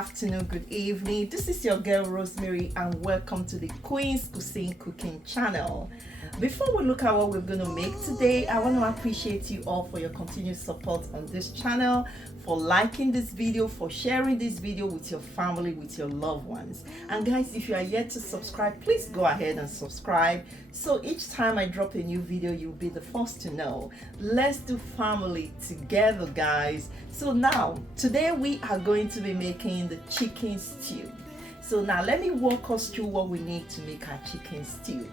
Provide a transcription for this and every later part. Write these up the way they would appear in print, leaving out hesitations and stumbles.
afternoon, good evening. This is your girl Rosemary and welcome to the Queen's Cuisine Cooking channel. Before we look at what we're going to make today, I want to appreciate you all for your continued support on this channel, for liking this video, for sharing this video with your family, with your loved ones. And guys, if you are yet to subscribe, please go ahead and subscribe so each time I drop a new video, you'll be the first to know. Let's do family together, guys. So now, today we are going to be making the chicken stew. So now let me walk us through what we need to make our chicken stew.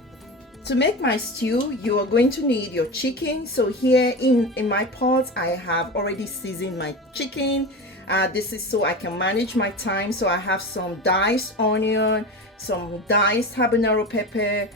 To make my stew, you are going to need your chicken. So here in my pot, I have already seasoned my chicken. This is so I can manage my time. So I have some diced onion, some diced habanero pepper,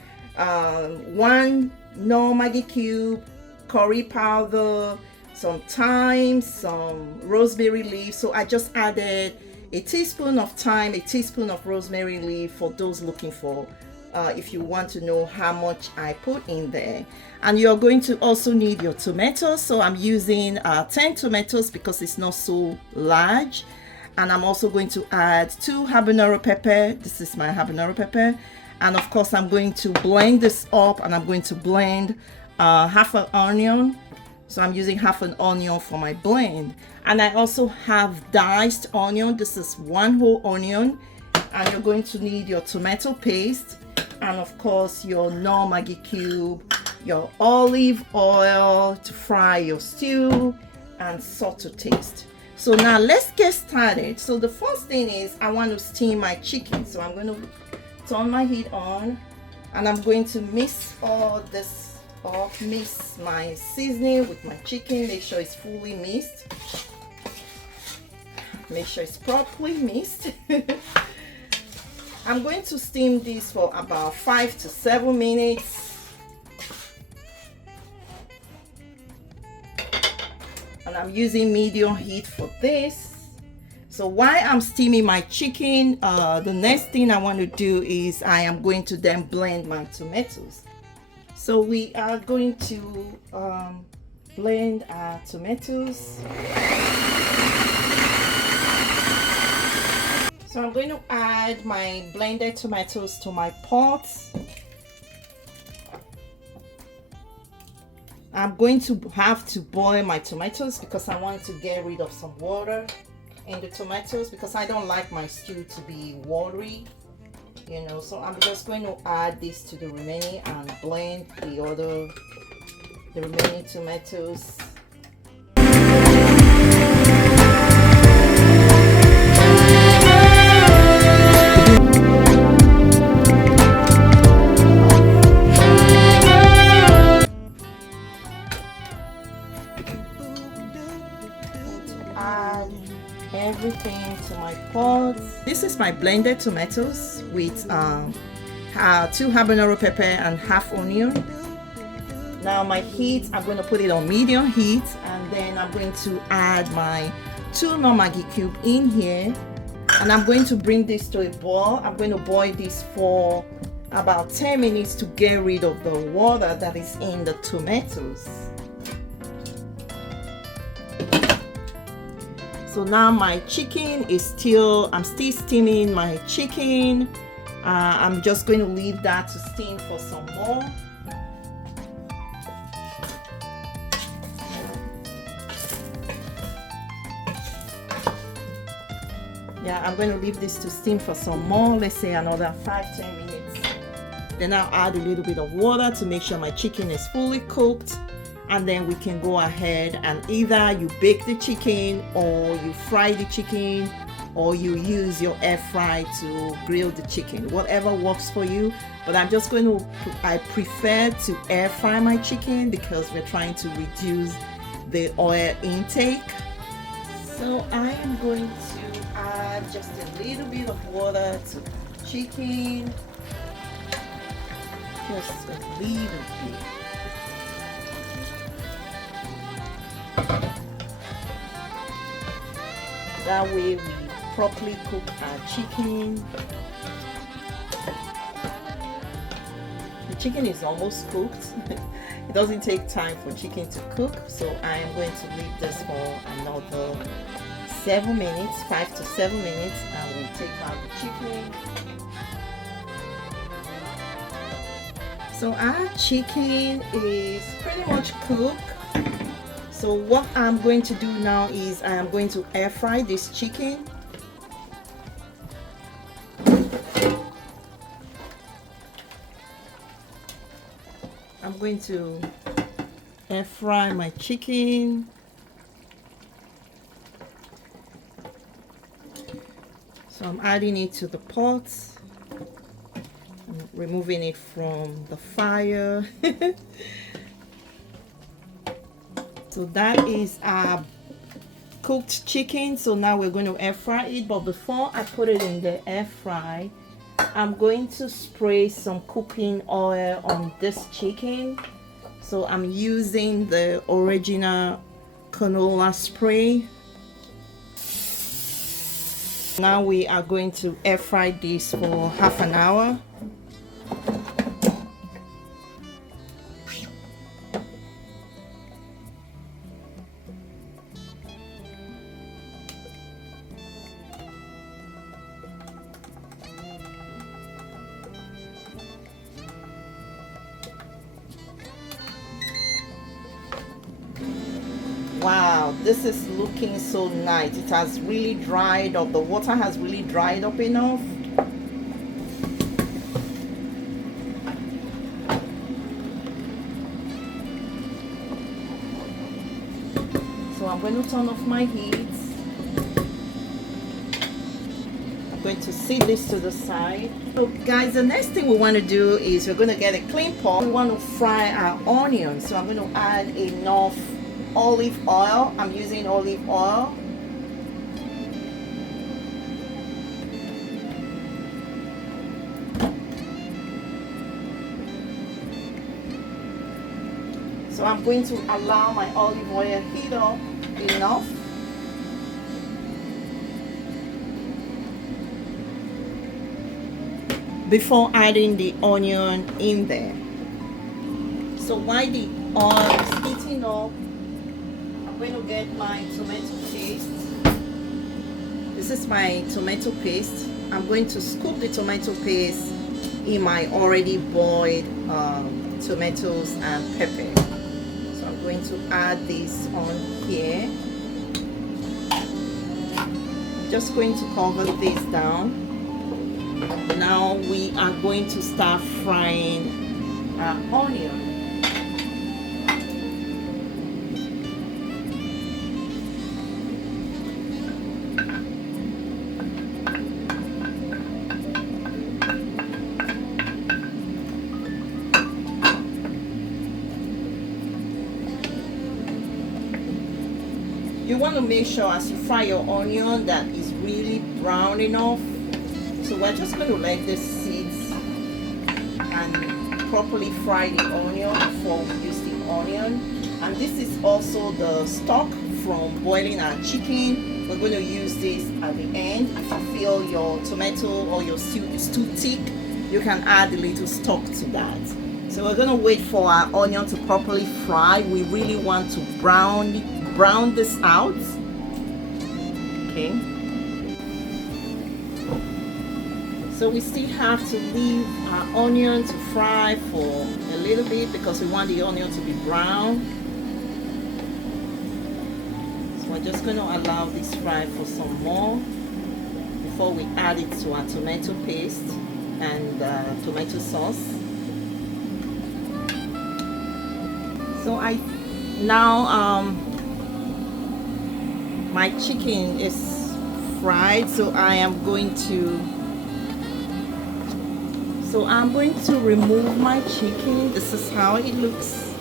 one Maggi cube, curry powder, some thyme, some rosemary leaves. So I just added a teaspoon of thyme, a teaspoon of rosemary leaf for those looking for if you want to know how much I put in there. And you're going to also need your tomatoes. So I'm using 10 tomatoes because it's not so large. And I'm also going to add 2 habanero pepper. This is my habanero pepper. And of course, I'm going to blend this up, and I'm going to blend half an onion. So I'm using half an onion for my blend. And I also have diced onion. This is 1 whole onion. And you're going to need your tomato paste, and of course your Maggi cube, your olive oil to fry your stew, and salt to taste. So now let's get started. So the first thing is I want to steam my chicken. So I'm going to turn my heat on, and I'm going to mix all this up, mix my seasoning with my chicken. Make sure it's fully mixed. Make sure it's properly mixed. I'm going to steam this for about 5 to 7 minutes. And I'm using medium heat for this. So while I'm steaming my chicken, the next thing I want to do is I am going to then blend my tomatoes. So we are going to blend our tomatoes. So I'm going to add my blended tomatoes to my pot. I'm going to have to boil my tomatoes because I want to get rid of some water in the tomatoes, because I don't like my stew to be watery, you know. So I'm just going to add this to the remaining and blend the remaining tomatoes. Add everything to my pot. This is my blended tomatoes with 2 habanero pepper and half onion. Now my heat, I'm going to put it on medium heat, and then I'm going to add my 2 Maggi cube in here, and I'm going to bring this to a boil. I'm going to boil this for about 10 minutes to get rid of the water that is in the tomatoes. So now my chicken is I'm still steaming my chicken. I'm just going to leave that to steam for some more. Yeah, I'm going to leave this to steam for some more, let's say another 5-10 minutes. Then I'll add a little bit of water to make sure my chicken is fully cooked. And then we can go ahead and either you bake the chicken, or you fry the chicken, or you use your air fry to grill the chicken, whatever works for you. But I'm just going to, I prefer to air fry my chicken because we're trying to reduce the oil intake. So I am going to add just a little bit of water to the chicken, just a little bit. That way we properly cook our chicken. The chicken is almost cooked. It doesn't take time for chicken to cook, so I am going to leave this for another 7 minutes, 5 to 7 minutes, and we'll take out the chicken. So our chicken is pretty much cooked. So what I'm going to do now is I am going to air fry this chicken. I'm going to air fry my chicken. So I'm adding it to the pot. I'm removing it from the fire. So that is our cooked chicken. So now we're going to air fry it, but before I put it in the air fry, I'm going to spray some cooking oil on this chicken. So I'm using the original canola spray. Now we are going to air fry this for half an hour. Wow, this is looking so nice. It has really dried up. The water has really dried up enough. So I'm going to turn off my heat. I'm going to set this to the side. So guys, the next thing we want to do is we're going to get a clean pot. We want to fry our onions. So I'm going to add enough olive oil. I'm using olive oil. So I'm going to allow my olive oil heat up enough. Before adding the onion in there. So while the oil is heating up, I'm going to get my tomato paste. This is my tomato paste. I'm going to scoop the tomato paste in my already boiled tomatoes and pepper. So I'm going to add this on here. I'm just going to cover this down. Now we are going to start frying our onion. You want to make sure as you fry your onion that it's really brown enough. So we're just going to let this sit and properly fry the onion before we use the onion. And this is also the stock from boiling our chicken. We're going to use this at the end. If you feel your tomato or your stew is too thick, you can add a little stock to that. So we're going to wait for our onion to properly fry. We really want to brown this out. Okay. So we still have to leave our onion to fry for a little bit because we want the onion to be brown. So we're just going to allow this fry for some more before we add it to our tomato paste and tomato sauce. So my chicken is fried, so I'm going to remove my chicken. This is how it looks.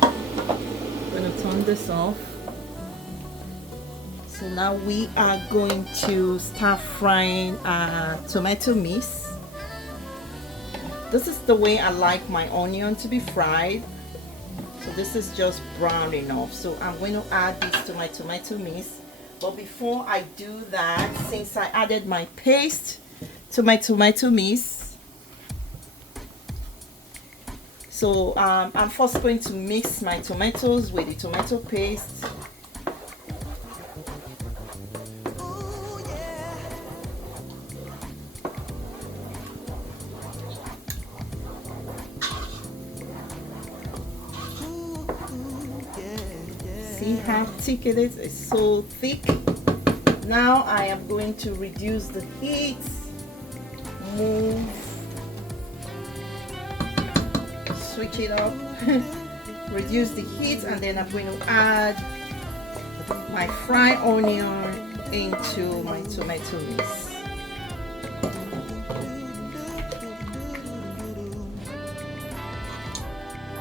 I'm going to turn this off. So now we are going to start frying tomato mix. This is the way I like my onion to be fried. So this is just brown enough. So I'm going to add this to my tomato mix. But before I do that, since I added my paste to my tomato mix, so I'm first going to mix my tomatoes with the tomato paste. See how thick it is? It's so thick. Now I am going to reduce the heat. Move. Switch it up. Reduce the heat, and then I'm going to add my fried onion into my tomato mix.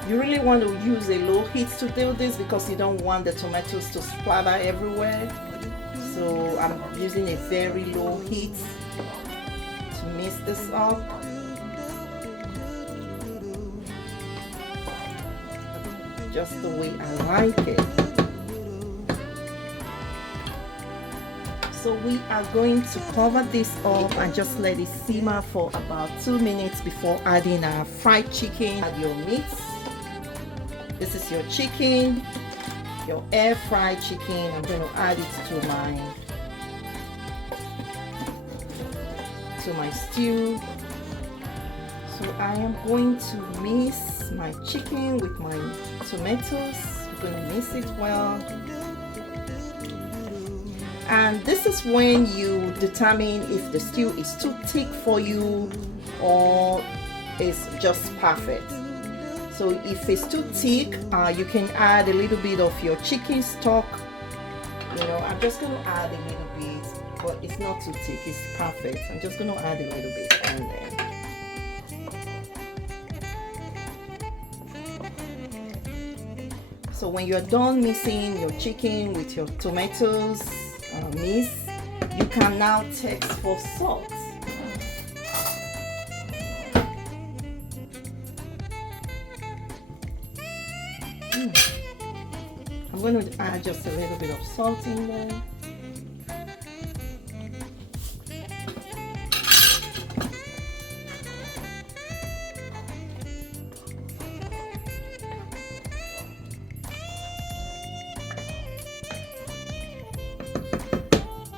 You really want to use a low heat to do this because you don't want the tomatoes to splatter everywhere. So I'm using a very low heat to mix this up. Just the way I like it. So we are going to cover this up and just let it simmer for about 2 minutes before adding our fried chicken. Add your meat. This is your chicken, your air fried chicken. I'm going to add it to my stew. So I am going to mix my chicken with my tomatoes. We're going to mix it well. And this is when you determine if the stew is too thick for you or is just perfect. So if it's too thick, you can add a little bit of your chicken stock. You know, I'm just going to add a little bit, but it's not too thick, it's perfect. I'm just going to add a little bit on there. So when you're done mixing your chicken with your tomatoes mix, you can now taste for salt. I'm going to add just a little bit of salt in there.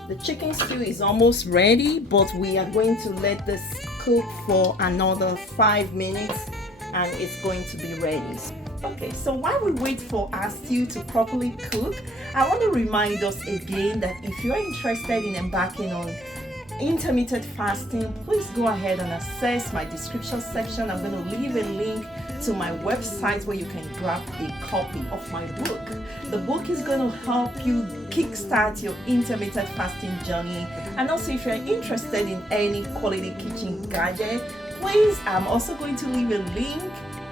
The chicken stew is almost ready, but we are going to let this cook for another 5 minutes and it's going to be ready. Okay, so while we wait for our stew to properly cook, I want to remind us again that if you're interested in embarking on intermittent fasting, please go ahead and access my description section. I'm going to leave a link to my website where you can grab a copy of my book. The book is going to help you kickstart your intermittent fasting journey. And also, if you're interested in any quality kitchen gadget, please, I'm also going to leave a link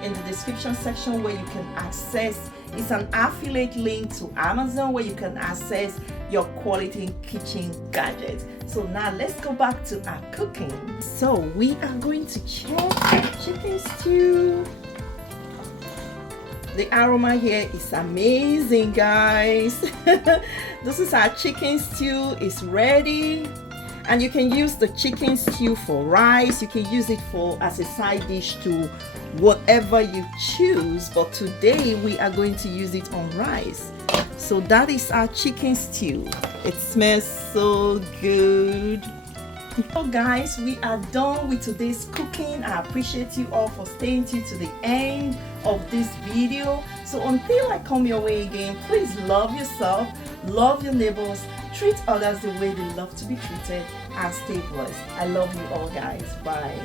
in the description section where you can access. It's an affiliate link to Amazon where you can access your quality kitchen gadgets. So now let's go back to our cooking. So we are going to check our chicken stew. The aroma here is amazing, guys. This is our chicken stew. It's ready. And you can use the chicken stew for rice. You can use it for as a side dish to whatever you choose. But today we are going to use it on rice. So that is our chicken stew. It smells so good. So guys, we are done with today's cooking. I appreciate you all for staying till to the end of this video. So until I come your way again, please love yourself, love your neighbors, treat others the way they love to be treated, and stay blessed. I love you all, guys. Bye.